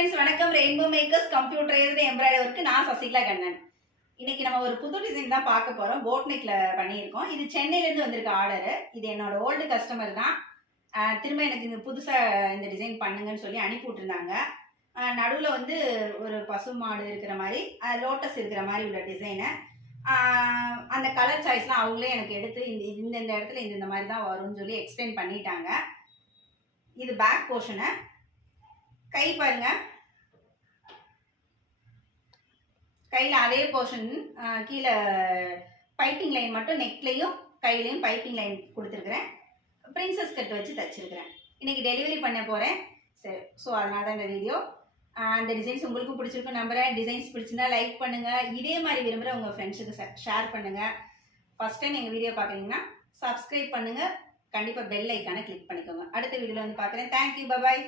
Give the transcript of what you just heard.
Friends, வணக்கம். Rainbow makers computer aided embroidery work. நான் சசிகலா கண்ணன். இன்னைக்கு நம்ம ஒரு புது டிசைன் தான் பார்க்க போறோம். போட் நெக்ல பண்ணியிருக்கோம். இது சென்னையில இருந்து வந்திருக்க ஆர்டர். இது என்னோட ஓல்டு கஸ்டமர் தான். திரும்ப எனக்கு இந்த புதுசா இந்த டிசைன் பண்ணுங்கன்னு சொல்லி அனுப்பி விட்டுருந்தாங்க. நடுவில் வந்து ஒரு பசு மாடு இருக்கிற மாதிரி, லோட்டஸ் இருக்கிற மாதிரி உள்ள டிசைனு. அந்த கலர் சாய்ஸ்லாம் அவங்களே எனக்கு எடுத்து இந்த இடத்துல இந்த மாதிரி தான் வரும்னு சொல்லி எக்ஸ்பிளைன் பண்ணிட்டாங்க. இது பேக் போர்ஷனு. கை பாருங்க, கையில் அதே போர்ஷன் கீழே பைப்பிங் லைன் மட்டும் நெக்லையும் கையிலையும் பைப்பிங் லைன் கொடுத்துருக்குறேன். பிரின்சஸ் கட் வச்சு தச்சிருக்கிறேன். இன்னைக்கு டெலிவரி பண்ண போகிறேன். சரி, ஸோ அதனால தான் இந்த வீடியோ. அந்த டிசைன்ஸ் உங்களுக்கும் பிடிச்சிருக்கும் நம்புகிறேன். டிசைன்ஸ் பிடிச்சிருந்தா லைக் பண்ணுங்கள். இதே மாதிரி விரும்புகிற உங்கள் ஃப்ரெண்ட்ஸுக்கு ஷேர் பண்ணுங்கள். ஃபஸ்ட் டைம் எங்கள் வீடியோ பார்க்குறீங்கன்னா சப்ஸ்கிரைப் பண்ணுங்கள். கண்டிப்பாக பெல் ஐக்கானை கிளிக் பண்ணிக்கோங்க. அடுத்த வீடியோவில் வந்து பார்க்குறேன். Thank you, bye bye.